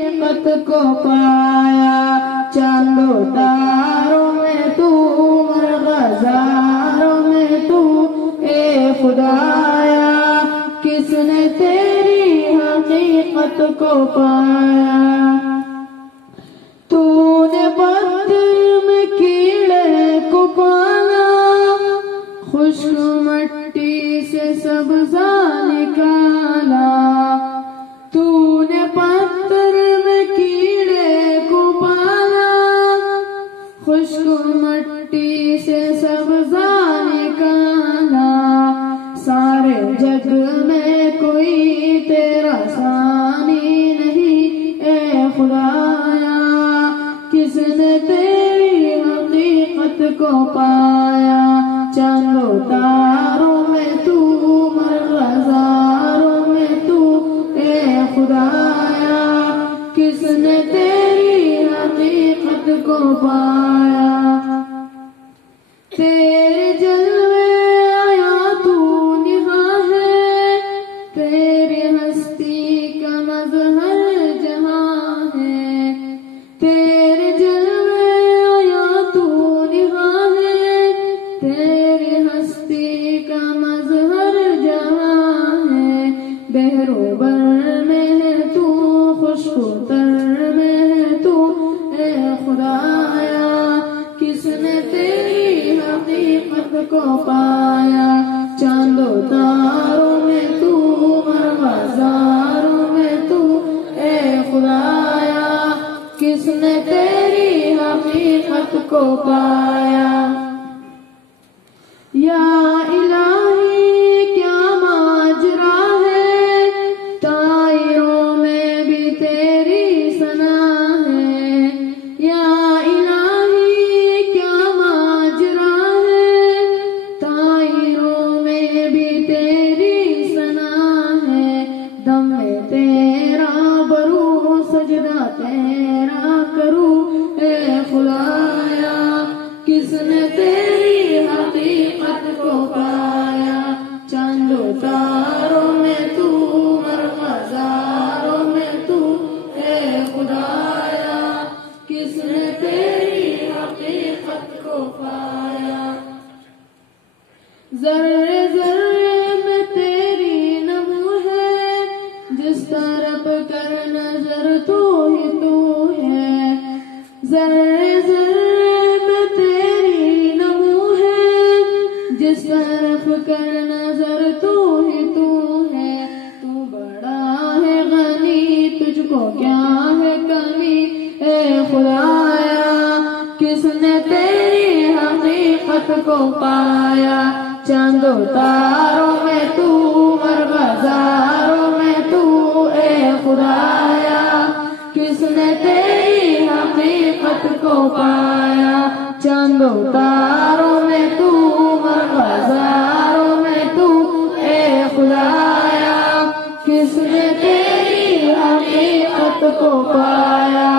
حقیقت کو پایا، چاندوں تاروں میں تو، مرغزاروں میں تو، اے خدایا کس نے تیری حقیقت کو پایا؟ تو نے پتھر میں کیڑے کو پالا، خشک مٹی سے سبزہ نکالا۔ تو نے پتھر میں کیڑے کو پالا، خشک مٹی سے سبزہ نکالا۔ سارے جگ میں کوئی تیرا ثانی نہیں، اے خدایا کس نے تیری حقیقت کو پایا؟ چاندوں تاروں میں تو، مرغزاروں میں تو، اے خدایا کس نے تیری حقیقت کو پایا؟ تیرے جلوے آیا تو نہاں ہے، تیری ہستی کا مظہر جہاں ہے۔ تیرے جلوے آیا تو نہاں ہے، تیری ہستی کا مظہر جہاں ہے۔ بحر و بر میں ہے تو، خشک و تر میں ہے تو، اے خدایا کس نے تیری حقیقت کو پایا؟ چاندوں تاروں میں تو، مرغزاروں میں تو، اے خدایا کس نے تیری حقیقت کو پایا؟ یا الہی کیا ماجرا ہے، طائروں میں بھی تیری ثنا ہے۔ یا الہی کیا ماجرا ہے، طائروں میں بھی تیری ثنا ہے۔ دم میں تیرا برو، سجدہ تیرا کرو، اے خدایا کس نے تیری حقیقت کو پایا؟ چاندوں تاروں میں تو، مرغزاروں میں تو، اے خدایا کس نے تیری حقیقت کو پایا؟ ذرے ذرے میں تیری نمو ہے، جس طرف کر نظر تو ہی تو ہے۔ ذرے ذرے میں تیری نمو ہے، جس طرف کر نظر تو ہی تو ہے۔ تو بڑا ہے غنی، تجھ کو کیا ہے کمی، اے خدایا کس نے تیری حقیقت کو پایا؟ چاندوں تاروں میں تو، مرغزاروں میں تو، اے خدایا کس نے تیری حقیقت کو پایا؟ چاندوں تاروں میں تو، مرغزاروں میں تو، اے خدایا کس نے تیری حقیقت کو پایا؟